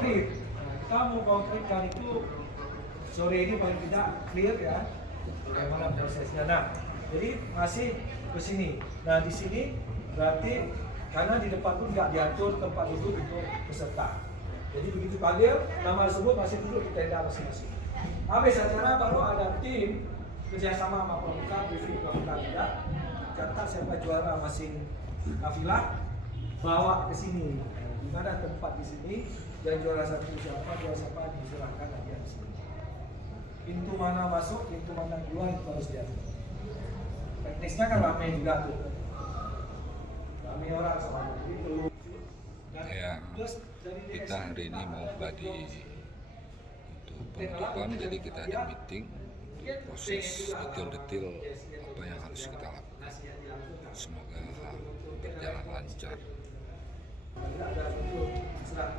konkret. Nah, kita mau konkretkan itu sore ini paling tidak clear ya bagaimana prosesnya. Nah, jadi masih ke sini. Nah, di sini berarti karena di depan pun nggak diatur tempat duduk untuk peserta. Jadi begitu panggil nama tersebut masih duduk di tenda masing-masing. Habis acara baru ada tim kerjasama sama pramuka, briefing pramuka tidak. Catat siapa juara masing kafilah, bawa ke sini. Di mana tempat di sini dan juara satu siapa, juara siapa diserahkan aja di sini. Pintu mana masuk, pintu mana keluar itu harus diatur. Teknisnya kan ramai juga tuh. Ramai orang sama itu. Ya, kita hari ini mau gladi untuk penutupan, jadi kita ada meeting proses detail-detail apa yang harus kita lakukan. Semoga berjalan lancar. Ada serah